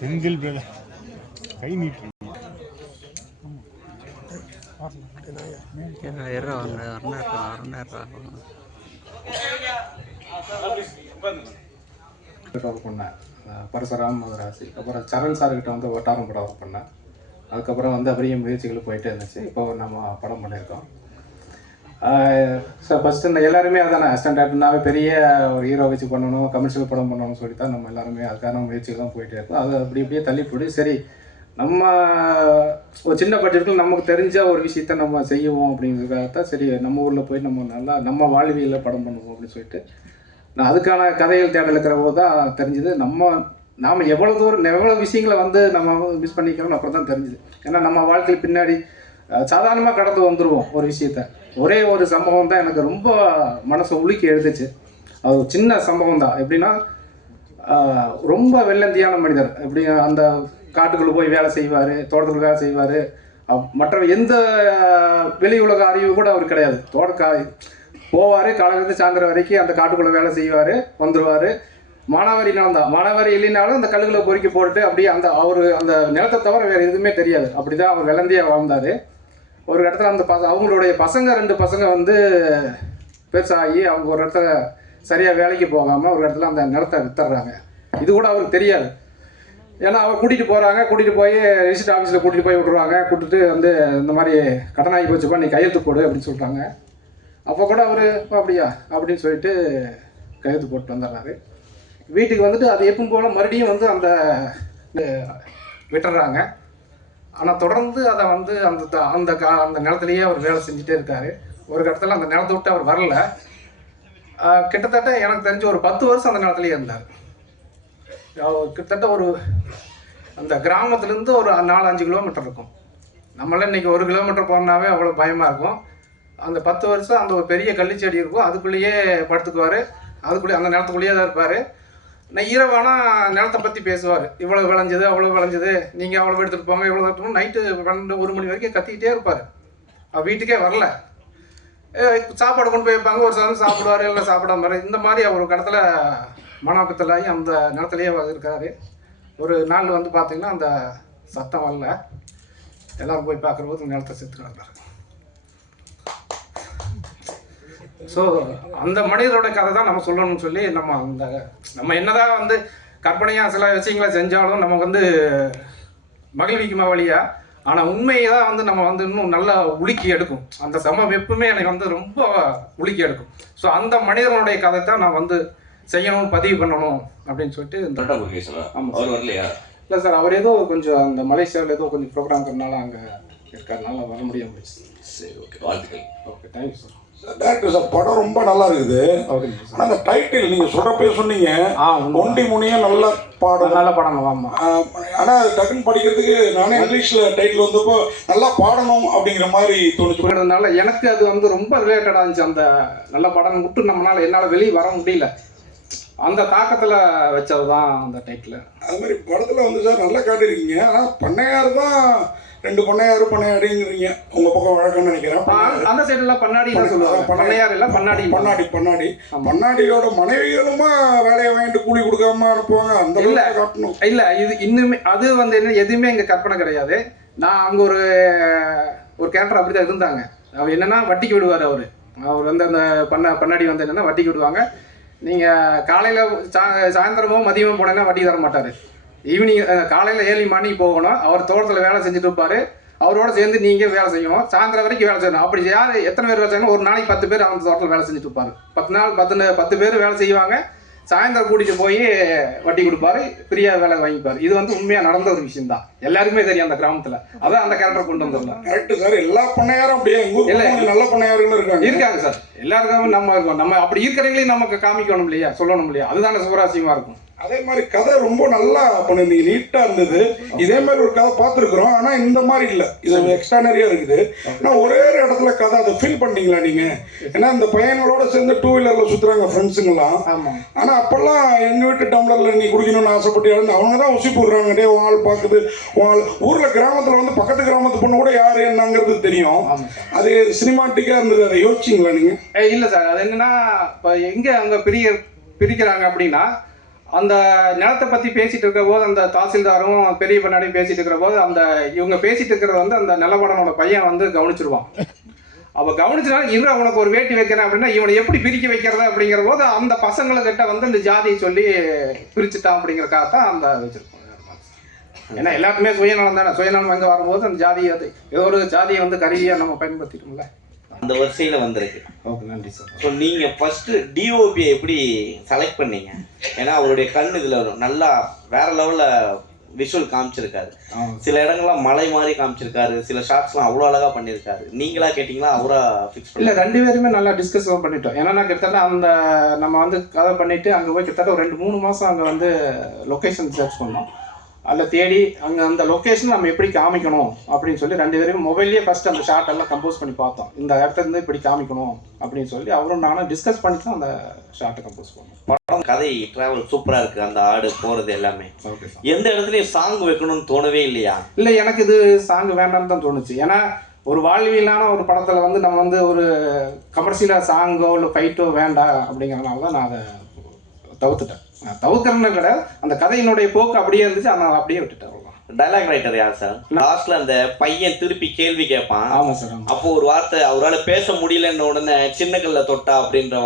Senthil brother கை நீட்டு பண்ணேன். பரசுராம் மதராசி, அப்புறம் சரண் சார்கிட்ட வந்து வட்டாரம் படம் ஒர்க் பண்ணேன். அதுக்கப்புறம் வந்து அப்படியே முயற்சிகள் போயிட்டே இருந்துச்சு. இப்போ நம்ம படம் பண்ணியிருக்கோம். ஸோ ஃபஸ்ட்டு எல்லாருமே அதானே ஸ்டாண்டர்ட்னாவே பெரிய ஒரு ஹீரோ வச்சு பண்ணணும், கமர்ஷியல் படம் பண்ணணும்னு சொல்லி தான் நம்ம எல்லாருமே அதுக்கான முயற்சிகள் தான் போயிட்டே இருக்கோம். அது அப்படி இப்படியே தள்ளிப்போடி சரி நம்ம ஒரு சின்ன பட்ஜெட்டில் நமக்கு தெரிஞ்ச ஒரு விஷயத்த நம்ம செய்வோம் அப்படிங்கிறதுக்காகத்தான் சரி நம்ம ஊரில் போய் நம்ம நல்லா நம்ம வாழ்வியலில் படம் பண்ணுவோம் அப்படின்னு சொல்லிட்டு நான் அதுக்கான கதைகள் தேடல் இருக்கிற போது தான் தெரிஞ்சுது நாம் எவ்வளோ தூரம் எவ்வளோ விஷயங்களை வந்து நம்ம மிஸ் பண்ணிக்கிறோம்னு அப்புறம் தான் தெரிஞ்சுது. ஏன்னா நம்ம வாழ்க்கையில் பின்னாடி சாதாரணமாக கடந்து வந்துடுவோம் ஒரு விஷயத்த. ஒரே ஒரு சம்பவம் தான் எனக்கு ரொம்ப மனசை உலுக்கி எழுதுச்சு. அது ஒரு சின்ன சம்பவம் தான். எப்படின்னா ரொம்ப வெள்ளந்தியான மனிதர். எப்படி அந்த காட்டுக்குள்ளே போய் வேலை செய்வார், தோட்டத்துக்குள்ள வேலை செய்வார், மற்ற எந்த வெளி உலக அறிவு கூட அவர் கிடையாது. போவார், காலையிலேருந்து சாயந்தரம் வரைக்கும் அந்த காட்டுக்குள்ளே வேலை செய்வார், வந்துடுவார். மானாவாரி நிலம் தான், மானாவாரி இல்லைனாலும் அந்த கல்லுகளை பொறுக்கி போட்டுட்டு அப்படியே அவர் அந்த நிலத்தை தவிர வேறு எதுவுமே தெரியாது. அப்படி தான் அவர் வெள்ளந்தியாக வாழ்ந்தார். ஒரு இடத்துல அந்த அவங்களுடைய பசங்க 2 பசங்க வந்து பெருசாகி அவங்க ஒரு இடத்துல சரியாக வேலைக்கு போகாமல் ஒரு இடத்துல அந்த நிலத்தை வித்துடுறாங்க. இது கூட அவருக்கு தெரியாது. ஏன்னா அவர் கூட்டிகிட்டு போய் ரிஜிஸ்டர் ஆஃபீஸில் கூட்டிகிட்டு போய் விட்ருவாங்க. கூட்டிட்டு வந்து இந்த மாதிரி கடனாகி போச்சுப்பா நீ கையெழுத்து போடு அப்படின்னு சொல்லிட்டாங்க. அப்போ கூட அவர் அப்படியா அப்படின்னு சொல்லிட்டு கையெழுத்து போட்டு வந்துடுறாரு. வீட்டுக்கு வந்துட்டு அது எப்பவும் போல் மறுபடியும் வந்து அந்த விட்டுறாங்க. ஆனால் தொடர்ந்து அதை வந்து அந்த நிலத்துலேயே அவர் வேலை செஞ்சுட்டே இருக்கார். ஒரு இடத்துல அந்த நிலத்தை விட்டு அவர் வரல. கிட்டத்தட்ட எனக்கு தெரிஞ்ச ஒரு 10 வருஷம் அந்த நிலத்துலேயே இருந்தார். கிட்டத்தட்ட ஒரு அந்த கிராமத்துலேருந்து ஒரு 4-5 கிலோமீட்டர் இருக்கும். நம்மளாம் இன்றைக்கி 1 கிலோமீட்டர் போனாவே அவ்வளோ பயமாக இருக்கும். அந்த 10 வருஷம் அந்த ஒரு பெரிய கள்ளிச்செடி இருக்கும், அதுக்குள்ளேயே படுத்துக்குவார். அதுக்குள்ளேயே அந்த நிலத்துக்குள்ளேயே தான் இருப்பார். நான் இரவானா நிலத்தை பற்றி பேசுவார். இவ்வளோ விளைஞ்சது அவ்வளோ விளைஞ்சது, நீங்கள் அவ்வளோ எடுத்துகிட்டு போங்க இவ்வளோ எடுத்துகிட்டு. நைட்டு 12-1 மணி வரைக்கும் கத்திக்கிட்டே இருப்பார். வீட்டுக்கே வரல. சாப்பாடு கொண்டு போய் வைப்பாங்க, ஒரு சாதம் சாப்பிடுவார், இல்லை சாப்பிடாம இந்த மாதிரி அவர் கடத்தில் மனோக்கத்திலாகி அந்த நிலத்துலேயே இருக்கார். ஒரு நாள் வந்து பார்த்திங்கன்னா அந்த சத்தம் வரல. எல்லோரும் போய் பார்க்குற போது நிலத்தை செத்து கிடந்தார். ஸோ அந்த மனிதரோட கதை தான் நம்ம சொல்லணும்னு சொல்லி நம்ம என்னதான் வந்து கற்பனையாக சில விஷயங்களை செஞ்சாலும் நம்ம வந்து மகிழ்விக்குமா வழியா. ஆனால் உண்மையை தான் வந்து நம்ம வந்து இன்னும் நல்லா உலுக்கி எடுக்கும். அந்த சமம் எப்பவுமே எனக்கு வந்து ரொம்ப உலுக்கி எடுக்கும். ஸோ அந்த மனிதனுடைய கதை தான் நான் வந்து செய்யணும், பதிவு பண்ணணும் அப்படின்னு சொல்லிட்டு இல்லை சார், அவர் ஏதோ கொஞ்சம் அந்த மலேசியாவில் ஏதோ கொஞ்சம் ப்ரோக்ராம் இருக்கிறதுனால அங்கே இருக்கிறதுனால வர முடியாமல் போயிடுச்சு. சரி, ஓகே, வாழ்த்துக்கள். Okay, thank you sir. Director sir, படம் ரொம்ப நல்லா இருக்குது. ஆனால் அந்த டைட்டில் நீங்கள் சொல்கிறப்பே சொன்னீங்க, ஒண்டி முனியும் நல்ல படம். ஆமாம். ஆனால் அது டக்குன்னு படிக்கிறதுக்கு நானே இங்கிலீஷில் டைட்டில் வந்தப்போ நல்லா பாடணும் அப்படிங்கிற மாதிரி தோணுச்சுனால எனக்கு அது வந்து ரொம்ப ரிலேட்டடாக இருந்துச்சு. அந்த நல்ல படம் விட்டு என்னால் வெளியே வர முடியல. அந்த தாக்கத்தில் வச்சது தான் அந்த டைட்டில். அது மாதிரி படத்தில் வந்து சார் நல்லா காட்டியிருக்கீங்க. ஆனால் பண்ணையார் தான் 2 பண்ணையாடிங்கிறீங்க. உங்கள் பக்கம் வழக்கம்னு நினைக்கிறேன். அந்த சைடெல்லாம் பண்ணாடி தான் சொல்லுவாங்க. பண்ணையார் இல்லை, பண்ணாடியோட மனைவிகளுமா வேலையை வாங்கிட்டு கூலி கொடுக்காம அனுப்புவாங்க. அந்த இல்லை காட்டணும். இல்லை, இது இன்னுமே அது வந்து என்ன எதுவுமே இங்கே கற்பனை கிடையாது. நான் அங்கே ஒரு கேரக்டர் அப்படி தான் இருந்தாங்க. அவர் என்னென்னா வட்டிக்கு விடுவார். அவர் வந்து அந்த பண்ணாடி வந்து என்னென்னா வட்டிக்கு விடுவாங்க. நீங்கள் காலையில் சாயந்தரமோ மதியமோ போனீங்கன்னா வட்டி தர மாட்டார். ஈவினிங் காலையில் 7 மணிக்கு போகணும். அவர் தோட்டத்தில் வேலை செஞ்சுட்டு இருப்பார். அவரோட சேர்ந்து நீங்கள் வேலை செய்யணும். சாயந்தரம் வரைக்கும் வேலை செய்யணும். அப்படி எத்தனை பேர் வேலை செய்யணும்? ஒரு நாளைக்கு 10 பேர் அந்த தோட்டத்தில் வேலை செஞ்சுட்டு இருப்பார். 10 பேர் வேலை செய்வாங்க. சாயந்தரம் கூட்டிகிட்டு போய் வட்டி கொடுப்பாரு, ஃப்ரீயாக வேலை வாங்கிப்பார். இது வந்து உண்மையாக நடந்த ஒரு விஷயம் தான். எல்லாருக்குமே தெரியும் அந்த கிராமத்தில். அதான் அந்த கேரக்டர் கொண்டு வந்துடலாம். Correct sir. எல்லா பண்ணையாரும் அப்படியே இல்லை, நல்ல பண்ணையார்களும் இருக்காங்க சார். எல்லாருக்கும் நம்ம அப்படி இருக்கிறவங்களையும் நமக்கு காமிக்கணும் இல்லையா, சொல்லணும் இல்லையா? அதுதானே சுவராசியமாக இருக்கும். அதே மாதிரி கதை ரொம்ப நல்லா பண்ணிருந்தீங்க, நீட்டாக இருந்தது. இதே மாதிரி ஒரு கதை பார்த்துருக்குறோம், ஆனால் இந்த மாதிரி இல்லை, இது எக்ஸ்ட்ரானரியாக இருக்குது. ஆனால் ஒரே ஒரு இடத்துல கதை அதை ஃபீல் பண்ணிட்டீங்களா நீங்கள்? ஏன்னா இந்த பையனோட சேர்ந்து 2 வீலரில் சுற்றுறாங்க ஃப்ரெண்ட்ஸுங்கெல்லாம். ஆனால் அப்போல்லாம் எங்கள் வீட்டு டம்ளரில் நீ குடிக்கணும்னு ஆசைப்பட்டு இழந்து அவங்க தான் உசி போடுறாங்க. டே ஆள் பார்க்குது, ஆள் ஊரில் கிராமத்தில் வந்து பக்கத்து கிராமத்து பொண்ணு கூட யார் என்னங்கிறது தெரியும். அது சினிமாட்டிக்காக இருந்தது. அதை யோசிச்சிங்களா நீங்கள்? இல்லை சார், அது என்னென்னா இப்போ எங்கே அங்கே பிரிக்கிறாங்க அப்படின்னா, அந்த நிலத்தை பற்றி பேசிகிட்டு இருக்கிற போது அந்த தாசில்தாரும் பெரிய பண்ணாடியும் பேசிகிட்டு இருக்கிற போது அந்த இவங்க பேசிகிட்டு இருக்கிறது வந்து அந்த நிலவடனோட பையன் வந்து கவனிச்சிருவான். அப்போ கவனிச்சனால இவன் அவனுக்கு ஒரு வேட்டி வைக்கிறேன் அப்படின்னா இவனை எப்படி பிரிக்க வைக்கிறது அப்படிங்கிற போது அந்த பசங்களுக்கிட்ட வந்து இந்த ஜாதியை சொல்லி பிரிச்சுட்டான் அப்படிங்கிறக்காக தான் அந்த வச்சுருப்போம். ஏன்னா எல்லாருக்குமே சுயநலம் தானே, சுயநலம் எங்கே வரும்போது அந்த ஜாதி அது ஏதோ ஒரு ஜாதியை வந்து கருவியாக நம்ம பயன்படுத்திட்டோம்ல. அந்த வரிசையில் வந்திருக்கு. ஓகே, நன்றி சார். ஸோ நீங்கள் ஃபஸ்ட்டு டிஓபியை எப்படி செலக்ட் பண்ணீங்க? ஏன்னா அவருடைய கண் இதில் வரும், நல்லா வேற லெவலில் விஷுவல் காமிச்சிருக்காரு. சில இடங்கள்லாம் மலை மாதிரி காமிச்சிருக்காரு, சில ஷார்ட்ஸ்லாம் அவ்வளோ அழகாக பண்ணியிருக்காரு. நீங்களா கேட்டிங்களா அவரா ஃபிக்ஸ் பண்ணி? இல்லை, 2 பேருமே நல்லா டிஸ்கஸ் பண்ணிட்டோம். ஏன்னா கிட்டத்தட்ட அந்த நம்ம வந்து கதை பண்ணிவிட்டு அங்கே போய் கிட்டத்தட்ட ஒரு 2-3 மாதம் அங்கே வந்து லொக்கேஷன் சர்ச் பண்ணோம். அதில் தேடி அங்கே அந்த லொக்கேஷன் நம்ம எப்படி காமிக்கணும் அப்படின்னு சொல்லி 2 பேரும் மொபைல்லேயே ஃபஸ்ட்டு அந்த ஷார்ட் எல்லாம் கம்போஸ் பண்ணி பார்த்தோம். இந்த இடத்துலேருந்து இப்படி காமிக்கணும் அப்படின்னு சொல்லி அவரும் நானும் டிஸ்கஸ் பண்ணி தான் அந்த ஷார்ட்டை கம்போஸ் பண்ணோம். படம் கதை ட்ராவல் சூப்பராக இருக்குது, அந்த ஆடு போகிறது எல்லாமே. Okay sir. எந்த இடத்துலையும் சாங் வைக்கணும்னு தோணவே இல்லையா? இல்லை, எனக்கு இது சாங் வேண்டாம்னு தான் தோணுச்சு. ஏன்னா ஒரு வாழ்வியலான ஒரு படத்தில் வந்து நம்ம வந்து ஒரு கமர்ஷியலாக சாங்கோ இல்லை ஃபைட்டோ வேண்டாம் அப்படிங்கிறதுனால தான் நான் அதை தவிர்த்துட்டேன். தவிர்க்கிறேன்னு கிடையாது, அந்த கதையினுடைய போக்கு அப்படியே இருந்துச்சு, ஆனால் அப்படியே விட்டுட்டேன். டைலாக் ரைட்டர் யார் சார்? லாஸ்ட்ல அந்த பையன் திருப்பி கேள்வி கேட்பான். ஆமாம் சார். அப்போ ஒரு வார்த்தை அவரால் பேச முடியலன்னு உடனே சின்ன கல்ல தொட்டா அப்படின்ற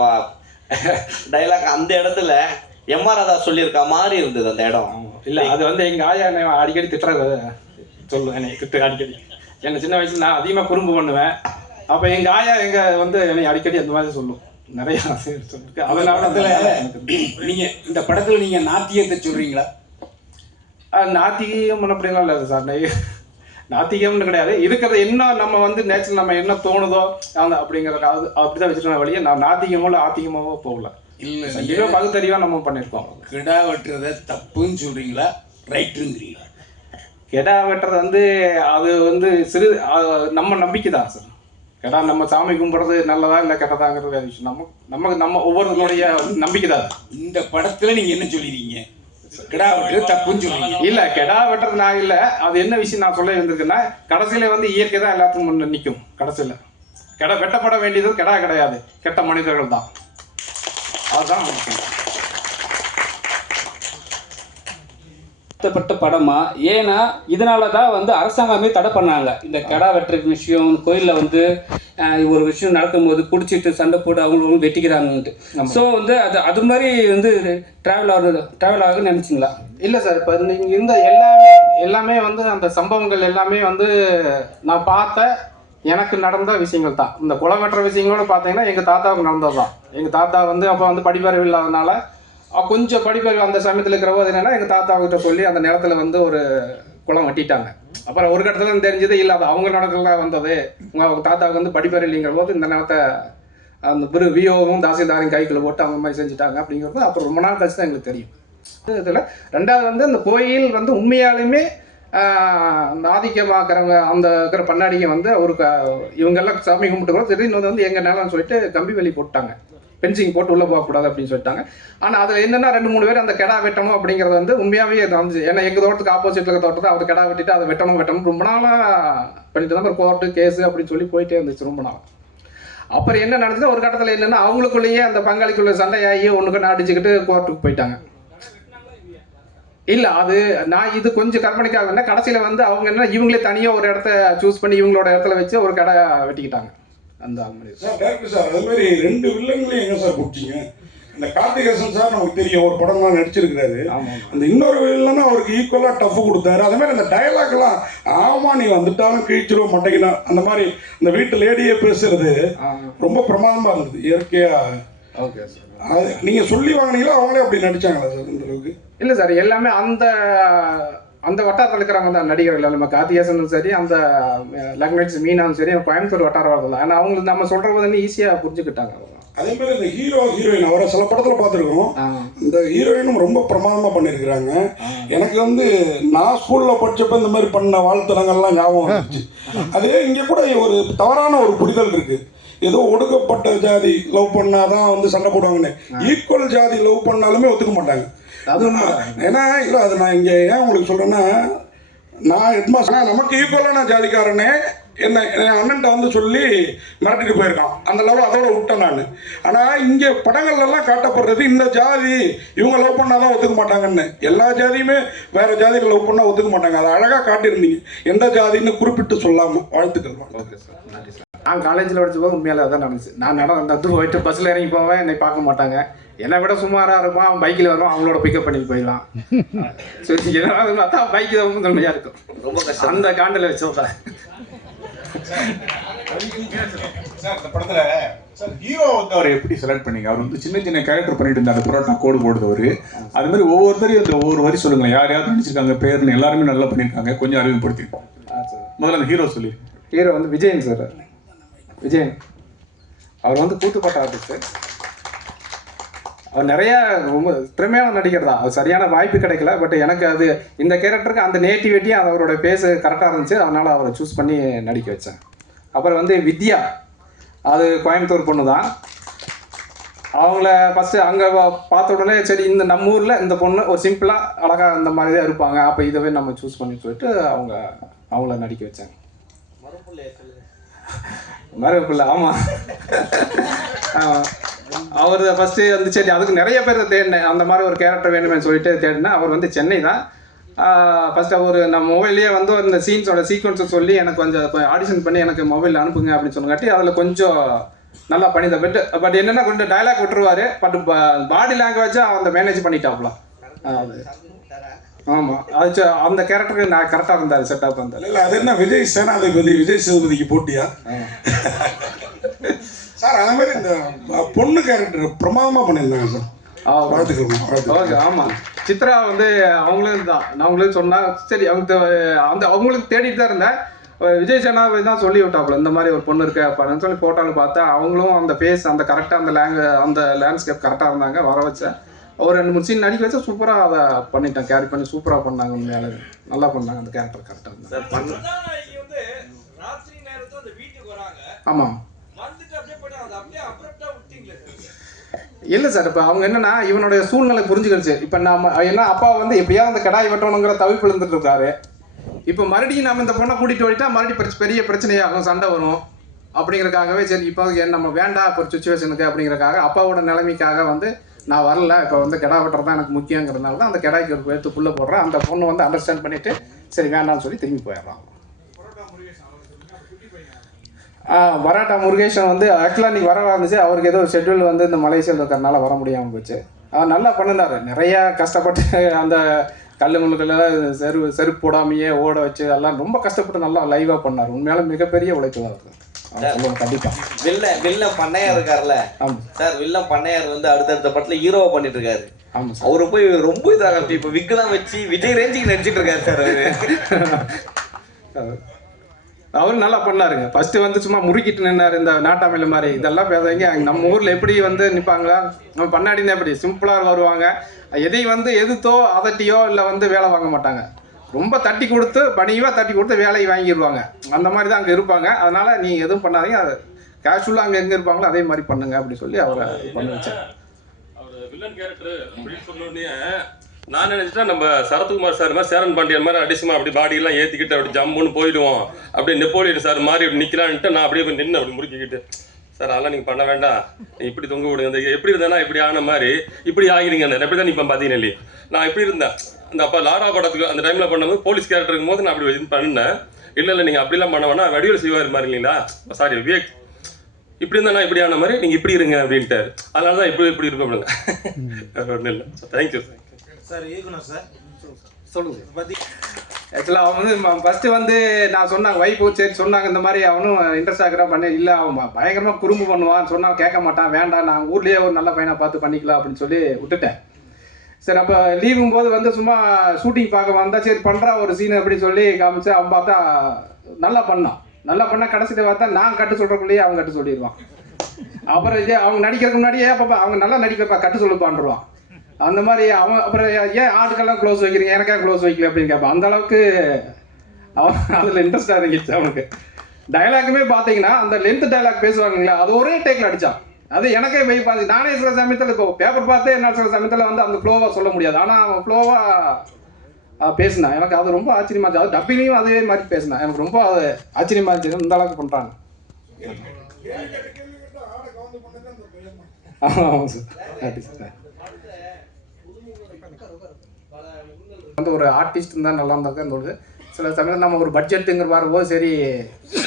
டைலாக் அந்த இடத்துல எம்ஆர் ராதா சொல்லியிருக்கா மாதிரி இருந்தது அந்த இடம். இல்லை, அது வந்து எங்கள் ஆயா என்னை அடிக்கடி திட்டுறது சொல்லுவேன். என்னை திட்டு அடிக்கடி, என்னை சின்ன வயசுல நான் அதிகமாக குறும்பு பண்ணுவேன். அப்போ எங்கள் ஆயா வந்து என்னை அடிக்கடி அந்த மாதிரி சொல்லும் நிறையா சொல்லிருக்கு. அதனால நீங்கள் இந்த படத்தில் நீங்கள் நாத்தியத்தை சொல்கிறீங்களா? நாத்திகம் அப்படிலாம் இல்லை சார், நாத்திகம்னு கிடையாது. இருக்கிறது என்ன நம்ம வந்து நேச்சுரல் நம்ம என்ன தோணுதோ அந்த அப்படிங்கிற அது அப்படிதான் வச்சுருக்க வழியே நான் நாத்திகமோ இல்லை ஆத்திகமாவோ போகல. இல்லை, பகுத்தறிவாக நம்ம பண்ணியிருக்கோம். கிடா வெட்டுறதை தப்புன்னு சொல்கிறீங்களா, ரைட்டுங்கிறீங்களா? கெடா வெட்டுறது வந்து அது வந்து நம்ம நம்பிக்கை தான் சார். கெடா நம்ம சாமி கும்பிட்றது நல்லதா இல்லை கெட்டதாங்கிறது வேறு விஷயம். நம்ம ஒவ்வொருத்தருடைய நம்பிக்கை தான். இந்த படத்தில் நீங்கள் என்ன சொல்லிடுறீங்க? கிடா வெட்டுறது தப்புன்னு சொல்லுவீங்க? இல்லை, கெடா வெட்டுறது நான் இல்லை. அது என்ன விஷயம் நான் சொல்ல வந்திருக்கேன்னா, கடைசியில் வந்து இயற்கை தான் எல்லாத்துக்கும் முன்ன நிற்கும். கடைசியில் கெடா வெட்டப்பட வேண்டியது கெடா கிடையாது, கெட்ட மனிதர்கள் தான். அதுதான் பட்ட படமா? ஏன்னா இதனால தான் வந்து அரசாங்கமே தடை பண்ணாங்க இந்த கடா வெட்டுற விஷயம். கோயிலில் வந்து ஒரு விஷயம் நடக்கும்போது பிடிச்சிட்டு சண்டை போட்டு அவங்களும் வெட்டிக்கிறாங்கன்ட்டு. ஸோ வந்து அது மாதிரி வந்து ட்ராவல் ஆகுன்னு நினச்சிங்களா? இல்லை சார், இப்போ நீங்கள் இருந்த எல்லாமே வந்து அந்த சம்பவங்கள் எல்லாமே வந்து நான் பார்த்த எனக்கு நடந்த விஷயங்கள் தான். இந்த குலை வெட்டுற விஷயங்களோட பார்த்தீங்கன்னா எங்கள் தாத்தாவுக்கு நடந்தது தான். எங்கள் தாத்தா வந்து அப்போ வந்து படிப்பறிவு இல்லாதனால கொஞ்சம் படிப்பறிவு அந்த சமயத்தில் இருக்கிறபோது என்னென்னா எங்கள் தாத்தாக்கிட்ட சொல்லி அந்த நேரத்தில் வந்து ஒரு குளம் வெட்டிட்டாங்க. அப்புறம் ஒரு கட்டத்தில் தெரிஞ்சது இல்லை, அது அவங்க நடக்கல வந்தது, உங்கள் தாத்தாவுக்கு வந்து படிப்பறிவு இல்லைங்கிற போது இந்த நேரத்தை அந்த விஓவும் தாசில்தாரையும் கைக்குள்ள போட்டு அவங்க மாதிரி செஞ்சுட்டாங்க அப்படிங்கிறது அப்புறம் ரொம்ப நாள் கழிச்சு தான் எங்களுக்கு தெரியும். இதில் 2வது வந்து அந்த கோயில் வந்து உண்மையாலுமே அந்த ஆதிக்கமாக்குறவங்க அந்த இருக்கிற பண்ணாடிங்க வந்து ஒரு இவங்கெல்லாம் சாமி கும்பிட்டுக்கிறோம் திடீர்னு வந்து எங்கள் நிலம்னு சொல்லிட்டு கம்பி வெளி போட்டாங்க, பென்சிங் போட்டு உள்ளே போகக்கூடாது அப்படின்னு சொல்லிட்டாங்க. ஆனால் அதில் என்னென்னா 2-3 பேர் அந்த கெடா வெட்டணும் அப்படிங்கிறது வந்து உண்மையாகவே வந்துச்சு. ஏன்னா எங்கள் தோட்டத்துக்கு ஆப்போசிட்டில் இருக்க தோட்டத்தை அவர் கெடா வெட்டிட்டு அதை வெட்டணும் ரொம்ப நாளாக பண்ணிட்டு தான் ஒரு கோர்ட்டு கேஸு அப்படின்னு சொல்லி போயிட்டே இருந்துச்சு ரொம்ப நாள். அப்புறம் என்ன நடந்துச்சு, ஒரு கட்டத்தில் என்னென்னா அவங்களுக்குள்ளேயே அந்த பங்காளிக்குள்ள சண்டையாகி ஒன்றுக்கு அடிச்சுக்கிட்டு கோர்ட்டுக்கு போயிட்டாங்க. இல்லை, அது நான் இது கொஞ்சம் கற்பனைக்காக என்ன, கடைசியில் வந்து அவங்க என்ன இவங்களே தனியாக ஒரு இடத்த சூஸ் பண்ணி இவங்களோட இடத்துல வச்சு ஒரு கடை வெட்டிக்கிட்டாங்க. அந்த சார் டேரக்டர் சார், அது மாதிரி 2 வில்லங்களையும் எங்கே சார் பிடிச்சிங்க? இந்த கார்த்திகேசன் சார் நமக்கு தெரியும், ஒரு படம்லாம் நடிச்சிருக்கிறாரு. அந்த இன்னொரு வில்லன்னா அவருக்கு ஈக்குவலாக டஃப் கொடுத்தாரு. அதே மாதிரி அந்த டயலாக்லாம் ஆமாம் நீ வந்துட்டாலும் கிழிச்சிருவோம் மாட்டேங்கினா அந்த மாதிரி இந்த வீட்டு லேடியே பேசுறது ரொம்ப பிரமாதமாக இருந்தது இயற்கையாக. ஓகே சார், அது நீங்கள் சொல்லி வாங்கினீங்களா அவங்களே அப்படி நடித்தாங்களா சார் இந்த அளவுக்கு? இல்லை சார், எல்லாமே அந்த வட்டாரத்தில் இருக்கிறவங்க தான் நடிகர்கள். நம்ம கார்த்திகேசனும் சரி, அந்த லாங்குவேஜ் மீனாவும் சரி, கோயம்புத்தூர் வட்டாரம் தான். ஆனால் அவங்களுக்கு நம்ம சொல்கிற போது ஈஸியாக புரிஞ்சுக்கிட்டாங்க. அதே மாதிரி இந்த ஹீரோ ஹீரோயின் அவரை சில படத்தில் பார்த்துருக்கோம். இந்த ஹீரோயினும் ரொம்ப பிரமாதமாக பண்ணியிருக்கிறாங்க. எனக்கு வந்து நான் ஸ்கூலில் படித்தப்போ இந்த மாதிரி பண்ண வாழ்த்தனங்கள்லாம் ஞாபகம் வந்துச்சு. அதே இங்கே கூட ஒரு தவறான ஒரு புரிதல் இருக்குது. ஏதோ ஒடுக்கப்பட்ட ஜாதி லவ் பண்ணாதான் வந்து சண்டை போடுவாங்கன்னு. ஈக்குவல் ஜாதி லவ் பண்ணாலுமே ஒத்துக்க மாட்டாங்க. ஏன்னா இல்லை அது நான் இங்கே ஏன் உங்களுக்கு சொல்கிறேன்னா, நான் ஹெட்மாஸ்டர் நமக்கு ஈக்குவலான ஜாதிக்காரனே என்ன என் அண்ணன்ட்ட வந்து சொல்லி மிரட்டிட்டு போயிருக்கான். அந்த லவ் அதோட விட்டேன் நான். ஆனால் இங்கே படங்கள்லாம் காட்டப்படுறது இந்த ஜாதி இவங்க லவ் பண்ணால் தான் ஒத்துக்க மாட்டாங்கன்னு. எல்லா ஜாதியுமே வேறு ஜாதியில் லவ் பண்ணால் ஒத்துக்க மாட்டாங்க. அதை அழகாக காட்டியிருந்தீங்க, எந்த ஜாதின்னு குறிப்பிட்டு சொல்லாமல். வாழ்த்துக்கள். ஓகே சார், நன்றி சார். நான் காலேஜில் படிச்சபோது உண்மையில அதான் நடந்துச்சு. நான் நடந்து போயிட்டு பஸ்ஸில் இறங்கி போவேன், என்னை பார்க்க மாட்டாங்க. என்னை விட சுமாராக இருப்பான், அவன் பைக்கில் வருவான், அவங்களோட பிக்கப் பண்ணி போயிடலாம். சரி, என்ன பார்த்தா பைக்கில் ரொம்ப தன்மையாக இருக்கும். ரொம்ப கஷ்டம். அந்த காண்டில் வச்சு சார் இந்த படத்துல சார் ஹீரோ வந்து அவரை எப்படி செலக்ட் பண்ணீங்க? அவர் வந்து சின்ன சின்ன கேரக்டர் பண்ணிட்டு இருந்தார், புரோட்டா கோடு போடுறவர். அது மாதிரி ஒவ்வொருத்தரையும் அந்த ஒவ்வொரு வரி சொல்லுங்களேன், யார் யார் நடிச்சிருக்காங்க, பேர்னு எல்லாருமே நல்லா பண்ணியிருக்காங்க, கொஞ்சம் அறிமுகப்படுத்திருக்கோம். முதல்ல அந்த ஹீரோ சொல்லி. ஹீரோ வந்து விஜயன் சார். விஜயன் அவர் வந்து கூத்துப்பாட்டு ஆர்டிஸ்ட்டு. அவர் நிறையா ரொம்ப திறமையான நடிகர் தான். அது சரியான வாய்ப்பு கிடைக்கல. பட் எனக்கு அது இந்த கேரக்டருக்கு அந்த நேட்டிவிட்டியும் அவரோட பேச கரெக்டாக இருந்துச்சு. அதனால் அவரை சூஸ் பண்ணி நடிக்க வச்சேன். அப்புறம் வந்து வித்யா, அது கோயம்புத்தூர் பொண்ணு தான். அவங்கள ஃபஸ்ட்டு அங்கே பார்த்த உடனே சரி இந்த நம்ம ஊரில் இந்த பொண்ணு ஒரு சிம்பிளாக அழகாக இந்த மாதிரி தான் இருப்பாங்க, அப்போ இதவே நம்ம சூஸ் பண்ணி சொல்லிட்டு அவங்கள நடிக்க வச்சாங்க. மரபில்லை, ஆமாம். அவர் ஃபஸ்ட்டு வந்து சரி அதுக்கு நிறைய பேர் தேடினேன், அந்த மாதிரி ஒரு கேரக்டர் வேணுமே சொல்லிட்டு தேடினேன். அவர் வந்து சென்னை தான். ஃபஸ்ட்டு அவர் நம்ம மொபைல்லையே வந்து அந்த சீன்ஸோட சீக்வன்ஸை சொல்லி எனக்கு கொஞ்சம் ஆடிஷன் பண்ணி எனக்கு மொபைல் அனுப்புங்க அப்படின்னு சொன்னங்காட்டி அதில் கொஞ்சம் நல்லா பண்ணியிருந்தேன். பட் என்னென்னா கொஞ்சம் டைலாக் விட்டுருவார். பட் பாடி லாங்குவேஜாக அந்த மேனேஜ் பண்ணிட்டாப்லாம். அது ஆமாம், அது அந்த கேரக்டருக்கு நான் கரெக்டாக இருந்தார், செட்டப் இருந்தார். இல்லை அது என்ன விஜய் சேனாதிபதி விஜய் சேதுபதிக்கு போட்டியா சார்? அதே மாதிரி இந்த பொண்ணு கேரக்டர் பிரமாதமாக பண்ணியிருந்தாங்க சார். வாழ்த்துக்கள். ஓகே, ஆமாம். சித்ரா வந்து அவங்களும் தான். நான் அவங்களுக்கு சொன்னால் சரி அவங்க அந்த அவங்களுக்கு தேடிட்டு தான் இருந்தேன். விஜய் சேனாதிபதி தான் சொல்லி விட்டாப்புல இந்த மாதிரி ஒரு பொண்ணு இருக்கு அப்படின்னு சொல்லி போட்டாலும் பார்த்தா அவங்களும் அந்த ஃபேஸ் அந்த கரெக்டாக அந்த லேண்ட்ஸ்கேப் கரெக்டாக இருந்தாங்க. வர வச்சேன், ஒரு 2-3 சீன் நடிக்க வச்சா சூப்பராக அதை பண்ணிட்டேன், கேரி பண்ணி சூப்பராக பண்ணாங்க. உண்மையாலே நல்லா பண்ணாங்க, அந்த கேரக்டர் கரெக்டாக இருந்தாங்க. ஆமாம். இல்லை சார், இப்போ அவங்க என்னன்னா இவனுடைய சூழ்நிலை புரிஞ்சுக்கிடுச்சு. இப்போ நம்ம என்ன அப்பா வந்து எப்படியாவது அந்த கடாய் வெட்டணுங்கிற தவிப்பு இருந்துட்டு இருக்காரு. இப்போ மறுபடியும் நம்ம இந்த பொண்ணை கூட்டிகிட்டு போயிட்டா மறுபடியும் பெரிய பிரச்சனையாகும், சண்டை வரும் அப்படிங்கிறக்காகவே சரி இப்போ நம்ம வேண்டாம் இப்போ ஒரு சுச்சுவேஷனுக்கு அப்படிங்கிறக்காக அப்பாவோட நிலைமைக்காக வந்து நான் வரல, இப்போ வந்து கெடா வெட்டுறது தான் எனக்கு முக்கியங்கிறதுனால தான் அந்த கெடாய்க்கு ஒரு எடுத்து புள்ள போடுறேன். அந்த பொண்ணு வந்து அண்டர்ஸ்டாண்ட் பண்ணிவிட்டு சரி வேண்டாம்னு சொல்லி திரும்பி போயிடுறான். பராட்டா முருகேஷன் வந்து ஆக்சுவலாக இன்றைக்கி வர இருந்துச்சு. அவருக்கு ஏதோ ஷெட்யூல் வந்து இந்த மலேசியாவில் இருக்கிறனால வர முடியாமல் போச்சு. அவர் நல்லா பண்ணினார், நிறையா கஷ்டப்பட்டு அந்த கல் முள்ளுக்கெல்லாம் செருப்பு போடாமையே ஓட வச்சு எல்லாம் ரொம்ப கஷ்டப்பட்டு நல்லா லைவாக பண்ணார். உண்மையால மிகப்பெரிய உழைப்பு தான் இருக்குது. கண்டிப்பா வில்லம் பண்ணையார் இருக்காருல்ல சார், வில்லம் பண்ணையார் வந்து அடுத்தடுத்த படத்துல ஹீரோவா பண்ணிட்டு இருக்காரு. அவரு போய் ரொம்ப இதாக இப்ப விக்கெல்லாம் வச்சு விஜய் ரேஞ்சுக்கு நடிச்சிட்டு இருக்காரு சார். அவரும் நல்லா பண்ணாருங்க. ஃபர்ஸ்ட் வந்து சும்மா முறுக்கிட்டு நின்னாரு, இந்த நாட்டாமையில மாதிரி இதெல்லாம் பேசுறீங்க. நம்ம ஊர்ல எப்படி வந்து நிற்பாங்களா, நம்ம பண்ணாடினா எப்படி சிம்பிளாக வருவாங்க. எதையும் வந்து எதிர்த்தோ அதட்டியோ இல்லை வந்து வேலை வாங்க மாட்டாங்க. ரொம்ப தட்டி கொடுத்து பணிவாக தட்டி கொடுத்து வேலையை வாங்கிடுவாங்க. அந்த மாதிரி தான் அங்கே இருப்பாங்க. அதனால் நீங்கள் எதுவும் பண்ணாதீங்க, அது கேஷுவலாக அங்கே எங்கே இருப்பாங்களோ அதே மாதிரி பண்ணுங்க அப்படின்னு சொல்லி அவரை பண்ண வச்சேன். அவர் வில்லன் கேரக்டர் அப்படின்னு சொன்னோடனே நான் நினச்சிட்டேன் நம்ம சரத்குமார் சார் மாதிரி சேரன் பாண்டியன் மாதிரி அடிசுமா அப்படி பாடியெல்லாம் ஏற்றிக்கிட்டு அப்படி ஜம்முன்னு போயிடுவோம், அப்படியே நெப்போலியன் சார் மாதிரி அப்படி நிற்கலான்ட்டு நான் அப்படியே நின்று அப்படி முறுக்கிக்கிட்டு சார் அதெல்லாம் நீங்கள் பண்ண வேண்டாம், இப்படி தொங்க விடுங்க, இந்த எப்படி இருந்தேன்னா இப்படி ஆன மாதிரி இப்படி ஆகிடுங்க. அந்த எப்படி தான் இப்போ பார்த்தீங்கன்னா இல்லையா நான் எப்படி இருந்தேன் அந்த அப்போ லாரா படத்துக்கு அந்த டைமில் பண்ணும்போது போலீஸ் கேரக்டர் இருக்கும்போது நான் அப்படி இது பண்ணேன். இல்லை நீங்கள் அப்படிலாம் பண்ண வேணா, வடிவேல் சிவார் மாதிரி இல்லைங்களா, சாரி விவேக் இப்படி இருந்தா இப்படி ஆன மாதிரி நீங்கள் இப்படி இருங்க அப்படின்ட்டார். அதனால தான் இப்படி இருக்க முடியல. ஒன்றும் இல்லை சார். Thank you sir. இயக்குனர் சார் சொல்லுங்கள். ஆக்சுவலாக அவன் வந்து ஃபஸ்ட்டு வந்து நான் சொன்னாங்க வைஃபு சரி சொன்னாங்க இந்த மாதிரி அவனும் இன்ட்ரெஸ்ட் ஆகிறா பண்ண இல்லை அவன் பயங்கரமாக குறும்பு பண்ணுவான், சொன்னால் கேட்க மாட்டான், வேண்டாம் நான் ஊர்லேயே ஒரு நல்ல பையனை பார்த்து பண்ணிக்கலாம் அப்படின்னு சொல்லி விட்டுட்டேன். சரி அப்போ லீவும் போது வந்து சும்மா ஷூட்டிங் பார்க்க வந்தால் சரி பண்ணுறா ஒரு சீன் அப்படின்னு சொல்லி காமிச்சு அவன் பார்த்தா நல்லா பண்ணான். நல்லா பண்ணால் கடைசியில் பார்த்தா நான் கட்டு சொல்கிறக்குள்ளேயே அவன் கட்டு சொல்லிடுவான். அப்புறம் இதே அவங்க நடிக்கிறதுக்கு முன்னாடியே அப்போ அவங்க நல்லா நடிக்கிறப்பா கட்டு சொல்லுப்பான்ருவான். அந்த மாதிரி அவன் அப்புறம் ஏன் ஆட்டுக்கெல்லாம் க்ளோஸ் வைக்கிறீங்க, எனக்கே க்ளோஸ் வைக்கல அப்படின்னு கேட்பான். அந்த அளவுக்கு அவன் அதில் இன்ட்ரெஸ்டாக இருந்துச்சு அவனுக்கு. டைலாக்குமே பார்த்தீங்கன்னா அந்த லென்த் டைலாக் பேசுவாங்களா, அது ஒரே டேக்கில் அடித்தான். அது எனக்கே போய் பார்த்து நானே சில சமயத்தில் இப்போ பேப்பர் பார்த்தே என்னால் சில சமயத்தில் வந்து அந்த ஃப்ளோவாக சொல்ல முடியாது. ஆனால் அவன் ஃப்ளோவாக பேசினான். எனக்கு அது ரொம்ப ஆச்சரியமா இருந்துச்சு. அது டப்பிங்லையும் அதே மாதிரி பேசினான். எனக்கு ரொம்ப அது ஆச்சரியமா இருந்துச்சு, இந்த அளவுக்கு பண்ணுறாங்க. ஆமாம் சார், நன்றி சார். வந்து ஒரு ஆர்டிஸ்ட் இருந்தால் நல்லா இருந்தாக்க தோணுது. சில சமயம் நம்ம ஒரு பட்ஜெட்டுங்கிற வரும்போது சரி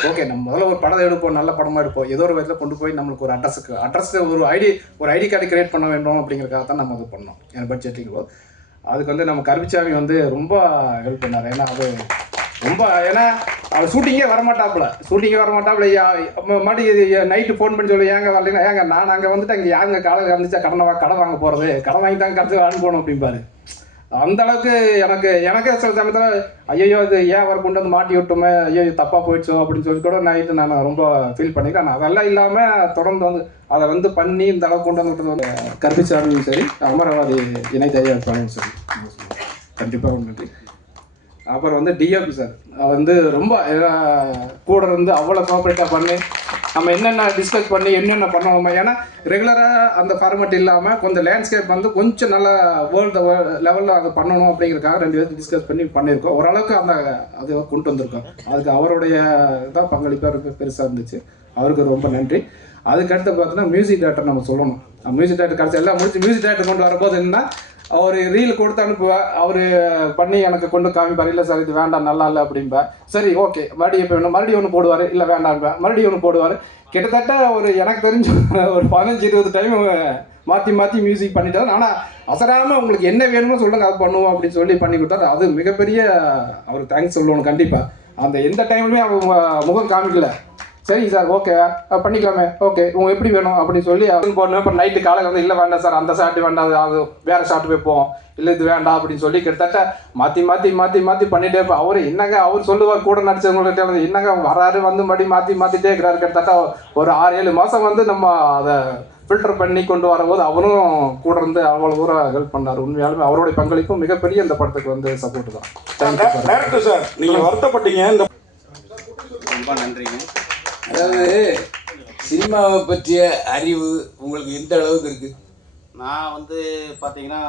ஓகே நம்ம முதல்ல ஒரு படம் எடுப்போம், நல்ல படமாக எடுப்போம், ஏதோ ஒரு விதத்தில் கொண்டு போய் நம்மளுக்கு ஒரு அட்ரஸுக்கு ஒரு ஐடி கார்டு கிரியேட் பண்ண வேண்டும் அப்படிங்கிறதுக்காக தான் நம்ம அது பண்ணோம். என் பட்ஜெட்டுங்கும் போது அதுக்கு வந்து நம்ம கருப்பிச்சாமி வந்து ரொம்ப ஹெல்ப் பண்ணார். ஏன்னா அது ரொம்ப ஏன்னா அவர் ஷூட்டிங்கே வரமாட்டாப்புல மறுபடியும் நைட்டு ஃபோன் பண்ணி சொல்லி ஏங்க வரலைன்னா, ஏங்க நான் அங்கே வந்துட்டு அங்கே யாருங்க காலை இருந்துச்சா கடன் வாங்க போகிறது, கடன் வாங்கி தான் கடைசி அனுப்பணும் அப்படிம்பாரு. அந்த அளவுக்கு எனக்கே சில சமயத்தில் ஐயோ இது ஏன் அவர் கொண்டு வந்து மாட்டி விட்டோமே, ஐயோ தப்பாக போயிடுச்சோ அப்படின்னு சொல்லி கூட நைட்டு நான் ரொம்ப ஃபீல் பண்ணிக்கிறேன். ஆனால் அதெல்லாம் இல்லாமல் தொடர்ந்து வந்து அதை வந்து பண்ணி இந்த அளவுக்கு கொண்டு வந்துட்டு வந்து கருப்பிச்சாமியும் சரி, அமராவதி இணை தயாரிப்பாளையும் சரி, கண்டிப்பாக நன்றி. அப்புறம் வந்து டிஓபி சார் வந்து ரொம்ப கூட இருந்து அவ்வளோ கோஆப்ரேட்டாக பண்ணி நம்ம என்னென்ன டிஸ்கஸ் பண்ணி என்னென்ன பண்ணுவோம். ஏன்னா ரெகுலராக அந்த ஃபார்மேட் இல்லாமல் கொஞ்சம் லேண்ட்ஸ்கேப் வந்து கொஞ்சம் நல்லா வேர்ல்டு லெவலில் அதை பண்ணணும் அப்படிங்கிறதுக்காக 2 பேருக்கு டிஸ்கஸ் பண்ணி பண்ணியிருக்கோம். ஓரளவுக்கு அதை கொண்டு வந்திருக்கோம். அதுக்கு அவருடைய தான் பங்களிப்பாக பெருசாக இருந்துச்சு. அவருக்கு ரொம்ப நன்றி. அதுக்கடுத்து பார்த்தீங்கன்னா மியூசிக் டைரக்டர் நம்ம சொல்லணும். மியூசிக் டைரக்டர் கடைசி எல்லாம் முடிச்சு மியூசிக் டைரக்டர் கொண்டு வரும்போது என்னன்னா அவர் ரீல் கொடுத்து அனுப்புவேன், அவர் பண்ணி எனக்கு கொண்டு காமிப்பார். இல்லை சார் இது வேண்டாம் நல்லா இல்லை அப்படின்பேன். சரி ஓகே மறுபடியும் இப்போ வேணும், மறுபடியும் ஒன்று போடுவார், இல்லை வேண்டாம்பேன், மறுபடியும் ஒன்று போடுவார். கிட்டத்தட்ட ஒரு எனக்கு தெரிஞ்ச ஒரு 15-20 டைம் மாற்றி மியூசிக் பண்ணிட்டாரு. ஆனால் அசராமல் உங்களுக்கு என்ன வேணுமோ சொல்லுங்கள் அது பண்ணுவோம் அப்படின்னு சொல்லி பண்ணி கொடுத்தாரு. அது மிகப்பெரிய அவருக்கு தேங்க்ஸ் சொல்லணும் கண்டிப்பாக. அந்த எந்த டைம்லையுமே அவங்க முகம் காமிக்கல. சரிங்க சார் ஓகே பண்ணிக்கலாமே, ஓகே உங்களுக்கு எப்படி வேணும் அப்படின்னு சொல்லி அப்படின்னு போடணும். இப்போ நைட்டு காலையில் வந்து இல்லை வேண்டாம் சார் அந்த ஷார்ட்டு வேண்டாம், அது வேறு ஷார்ட்டு வைப்போம், இல்லை இது வேண்டாம் அப்படின்னு சொல்லி கிட்டத்தட்ட மாற்றி பண்ணிகிட்டே இருப்போம். அவர் என்னங்க அவர் சொல்லுவார் கூட நடிச்சவங்கள்ட்ட என்னங்க வராரு வந்து மாற்றிட்டே இருக்கிறாரு. கிட்டத்தட்ட ஒரு 6-7 மாதம் வந்து நம்ம அதை ஃபில்டர் பண்ணி கொண்டு வரும்போது அவரும் கூட இருந்து அவ்வளோ தூரம் ஹெல்ப் பண்ணார். உண்மையாலுமே அவருடைய பங்களிப்பும் மிகப்பெரிய இந்த படத்துக்கு வந்து சப்போர்ட் தான். டேரக்டர் சார் நீங்கள் வருத்தப்பட்டீங்க, இந்த ரொம்ப நன்றிங்க. அதாவது சினிமாவை பற்றிய அறிவு உங்களுக்கு எந்த அளவுக்கு இருக்குது? நான் வந்து பார்த்தீங்கன்னா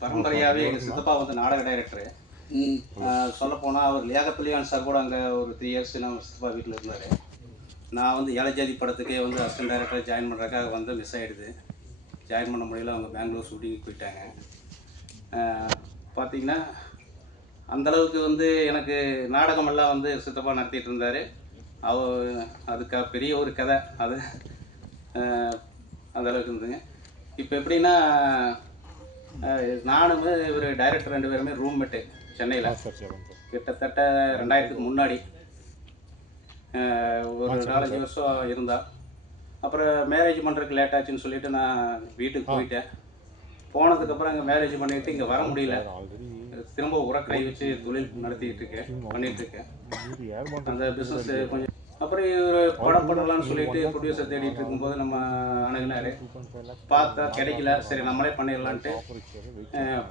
பரம்பரையாகவே எங்கள் சித்தப்பா வந்து நாடக டைரக்டரு. சொல்லப்போனால் அவர் லியாகத்துலியான் சார் கூட அங்கே ஒரு 3 இயர்ஸ் நம்ம சித்தப்பா வீட்டில் இருந்தார். நான் வந்து ஏழஜாதி படத்துக்கே வந்து அசிஸ்டன்ட் டைரக்டர் ஜாயின் பண்ணுறதுக்காக வந்து மிஸ் ஆகிடுது. ஜாயின் பண்ண முடியல, அவங்க பெங்களூர் ஷூட்டிங்கு போயிட்டாங்க. பார்த்திங்கன்னா அந்தளவுக்கு வந்து எனக்கு நாடகமெல்லாம் வந்து சித்தப்பா நடத்திட்டு இருந்தார். அதுக்கு பெரிய ஒரு கதை அது அந்தளவுக்கு இருந்துங்க. இப்போ எப்படின்னா நானும் ஒரு டைரக்டர் 2 பேருமே ரூம்மேட்டு சென்னையில் கிட்டத்தட்ட 2000க்கு முன்னாடி ஒரு 4-5 வருஷம் இருந்தால். அப்புறம் மேரேஜ் பண்ணுறதுக்கு லேட் ஆச்சுன்னு சொல்லிவிட்டு நான் வீட்டுக்கு போயிட்டேன். போனதுக்கப்புறம் அங்கே மேரேஜ் பண்ணிவிட்டு இங்கே வர முடியல. திரும்ப உரக்கடை வச்சு தொழில் பண்ணிகிட்ருக்கேன். அந்த பிஸ்னஸ் கொஞ்சம் அப்புறம் ஒரு படம் பண்ணலான்னு சொல்லிட்டு ப்ரொடியூசர் தேடிட்டு இருக்கும்போது நம்ம அணுகுனார். பார்த்தா கிடைக்கல, சரி நம்மளே பண்ணிடலான்ட்டு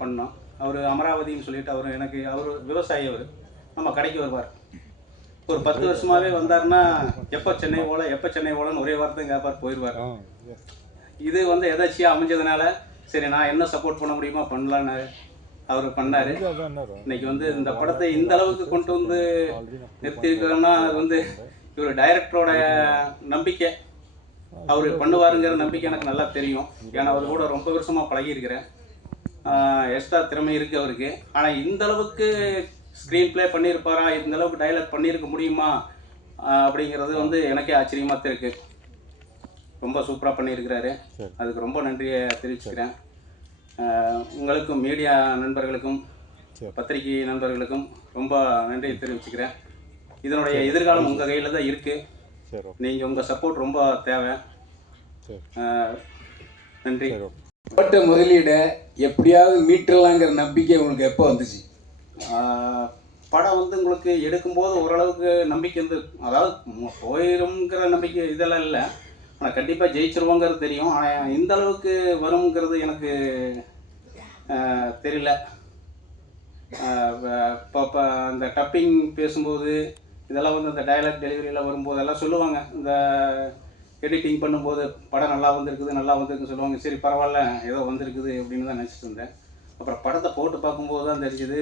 பண்ணோம். அவர் அமராவதின்னு சொல்லிட்டு அவர் விவசாயி. அவர் நம்ம கடைக்கு வருவார். ஒரு 10 வருஷமாகவே வந்தாருன்னா எப்போ சென்னை போலன்னு ஒரே வார்த்தை கேட்பார், போயிடுவார். இது வந்து எதாச்சியாக அமைஞ்சதுனால சரி நான் என்ன சப்போர்ட் பண்ண முடியுமோ பண்ணலான்னு அவர் பண்ணார். இன்னைக்கு வந்து இந்த படத்தை இந்த அளவுக்கு கொண்டு வந்து நிறுத்தியிருக்கிறோம்னா அது வந்து இவர் டைரக்டரோட நம்பிக்கை, அவர் பண்ணுவாருங்கிற நம்பிக்கை எனக்கு நல்லா தெரியும். ஏன்னா அவர் கூட ரொம்ப வருஷமாக பழகியிருக்கிறேன். எக்ஸ்ட்ரா திறமை இருக்குது அவருக்கு. ஆனால் இந்த அளவுக்கு ஸ்க்ரீன் ப்ளே பண்ணியிருப்பாரா, இந்த அளவுக்கு டைலாக் பண்ணியிருக்க முடியுமா அப்படிங்கிறது வந்து எனக்கே ஆச்சரியமாக தான் இருக்குது. ரொம்ப சூப்பராக பண்ணியிருக்கிறாரு. அதுக்கு ரொம்ப நன்றியை தெரிவிச்சுக்கிறேன். உங்களுக்கும் மீடியா நண்பர்களுக்கும் பத்திரிகை நண்பர்களுக்கும் ரொம்ப நன்றியை தெரிவிச்சுக்கிறேன். இதனுடைய எதிர்காலம் உங்கள் கையில் தான் இருக்குது. நீங்கள் உங்கள் சப்போர்ட் ரொம்ப தேவை. நன்றி. பட்ட முதலீடை எப்படியாவது மீட்டரலாங்கிற நம்பிக்கை உங்களுக்கு எப்போ வந்துச்சு? படம் வந்து உங்களுக்கு எடுக்கும்போது ஓரளவுக்கு நம்பிக்கை வந்து, அதாவது போயிருங்கிற நம்பிக்கை இதெல்லாம் இல்லை. ஆனால் கண்டிப்பாக ஜெயிச்சிருவோங்கிறது தெரியும். ஆனால் இந்த அளவுக்கு வருங்கிறது எனக்கு தெரியல. இப்போ அந்த டப்பிங் பேசும்போது இதெல்லாம் வந்து அந்த டயலாக் டெலிவரியில் வரும்போது எல்லாம் சொல்லுவாங்க, இந்த எடிட்டிங் பண்ணும்போது படம் நல்லா வந்திருக்குன்னு சொல்லுவாங்க. சரி பரவாயில்ல ஏதோ வந்திருக்குது அப்படின்னு தான் நினச்சிட்டு இருந்தேன். அப்புறம் படத்தை போட்டு பார்க்கும்போது தான் தெரிஞ்சுது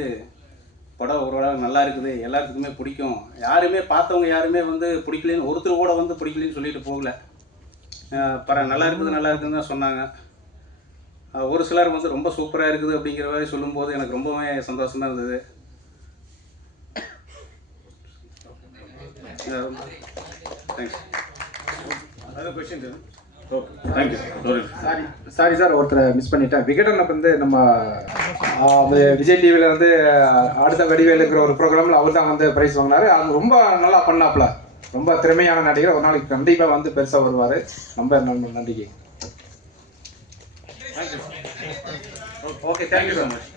படம் ஓரளவு நல்லா இருக்குது, எல்லாத்துக்குமே பிடிக்கும். யாருமே பார்த்தவங்க யாருமே வந்து பிடிக்கலன்னு, ஒருத்தர் கூட வந்து பிடிக்கலன்னு சொல்லிட்டு போகல. நல்லா இருக்குதுன்னு தான் சொன்னாங்க. ஒரு சிலர் வந்து ரொம்ப சூப்பராக இருக்குது அப்படிங்கிற மாதிரி சொல்லும்போது எனக்கு ரொம்பவே சந்தோஷமாக இருந்தது. தேங்க்ஸ். சாரி சார், ஒருத்தரை மிஸ் பண்ணிட்டேன். விகடன் வந்து நம்ம விஜய் டிவியில் வந்து அடுத்த வடிவேலுங்கிற ஒரு ப்ரோக்ராமில் அவர் தான் வந்து ப்ரைஸ் வாங்கினார். அது ரொம்ப நல்லா பண்ணாப்புல, ரொம்ப திறமையான நடிகர். ஒரு நாளைக்கு கண்டிப்பாக வந்து பெருசாக வருவார். ரொம்ப நன்றிக்கு. Okay, thank you so much.